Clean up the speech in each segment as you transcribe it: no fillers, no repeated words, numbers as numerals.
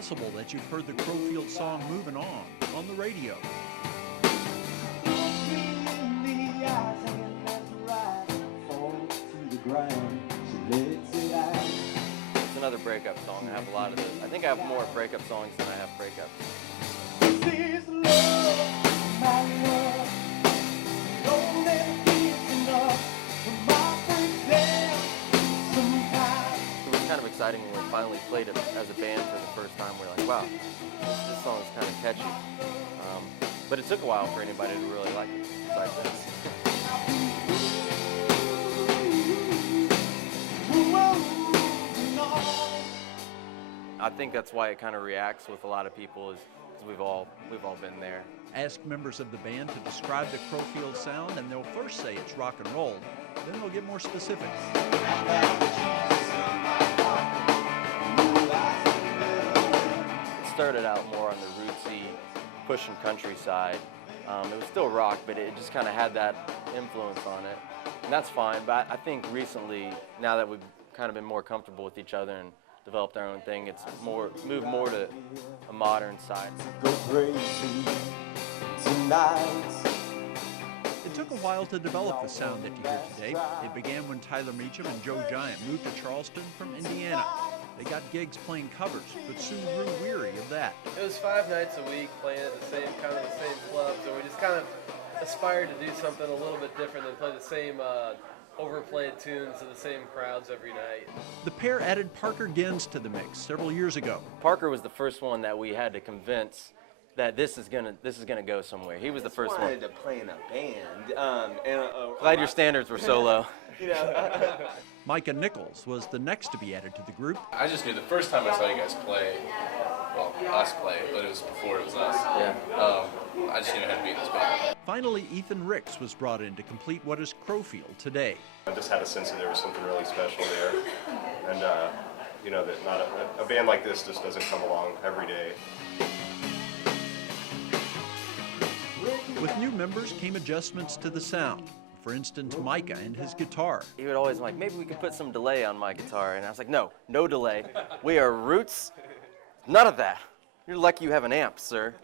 possible that you've heard the Crowfield song Moving On the radio. It's another breakup song. I have a lot of those. I think I have more breakup songs than I have breakups. It was kind of exciting when we finally played it as a band for the first time. We're like, wow, this song is kind of catchy. But it took a while for anybody to really like it besides us. I think that's why it kind of reacts with a lot of people, is because we've all been there. Ask members of the band to describe the Crowfield sound, and they'll first say it's rock and roll, then they'll get more specific. It started out more on the rootsy, pushing countryside. It was still rock, but it just kind of had that influence on it, and that's fine. But I think recently, now that we've kind of been more comfortable with each other and developed our own thing, it's moved more to a modern side. It took a while to develop the sound that you hear today. It began when Tyler Meacham and Joe Giant moved to Charleston from Indiana. They got gigs playing covers, but soon grew weary of that. It was 5 nights a week playing at the same clubs, and we just kind of aspired to do something a little bit different than play the same overplayed tunes to the same crowds every night. The pair added Parker Gins to the mix several years ago. Parker was the first one that we had to convince that this is gonna go somewhere. He was the first one. I wanted to play in a band. Glad your standards were so low. You know. Micah Nichols was the next to be added to the group. I just knew the first time I saw you guys play, well, us play, but it was before it was us. Yeah. I just knew I had to be in this band. Finally, Ethan Ricks was brought in to complete what is Crowfield today. I just had a sense that there was something really special there, and you know, that not a band like this just doesn't come along every day. With new members came adjustments to the sound. For instance, Micah and his guitar. He would always like, maybe we could put some delay on my guitar, and I was like, no delay. We are roots, none of that. You're lucky you have an amp, sir.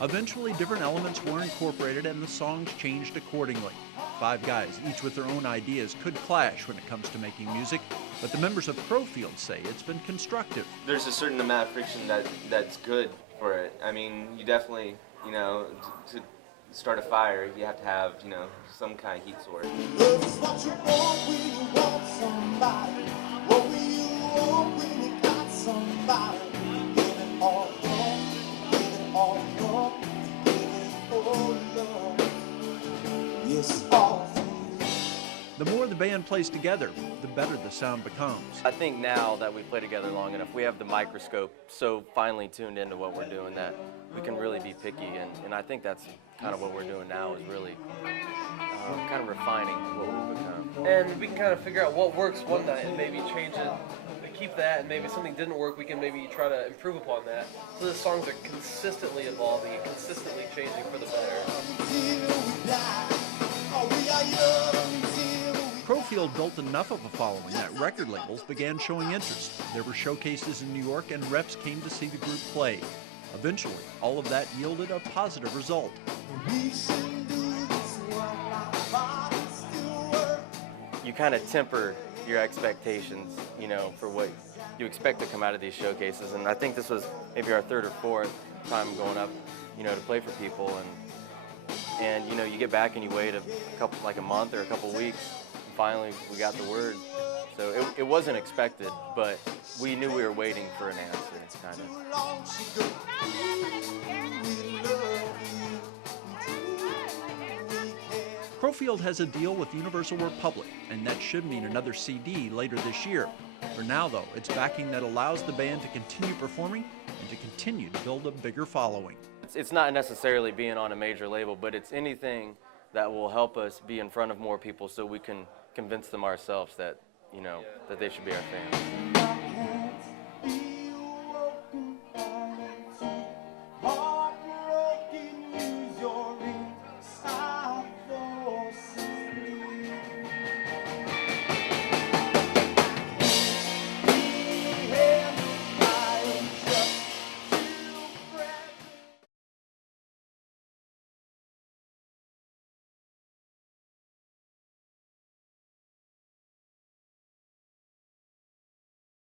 Eventually, different elements were incorporated and the songs changed accordingly. 5 guys, each with their own ideas, could clash when it comes to making music, but the members of Crowfield say it's been constructive. There's a certain amount of friction that's good for it. I mean, you definitely, you know, to start a fire, you have to have, you know, some kind of heat source. The more the band plays together, the better the sound becomes. I think now that we play together long enough, we have the microscope so finely tuned into what we're doing that we can really be picky, and I think that's kind of what we're doing now, is really kind of refining what we've become. And we can kind of figure out what works one night and maybe change it and keep that, and maybe something didn't work, we can maybe try to improve upon that. So the songs are consistently evolving and consistently changing for the better. Crowfield built enough of a following that record labels began showing interest. There were showcases in New York and reps came to see the group play. Eventually, all of that yielded a positive result. You kind of temper your expectations, you know, for what you expect to come out of these showcases, and I think this was maybe our 3rd or 4th time going up, you know, to play for people, and you know, you get back and you wait a month or a couple weeks. Finally, we got the word. So it wasn't expected, but we knew we were waiting for an answer, kind of. Crowfield has a deal with Universal Republic, and that should mean another CD later this year. For now, though, it's backing that allows the band to continue performing and to continue to build a bigger following. It's not necessarily being on a major label, but it's anything that will help us be in front of more people so we can convince them ourselves that, you know, that they should be our fans.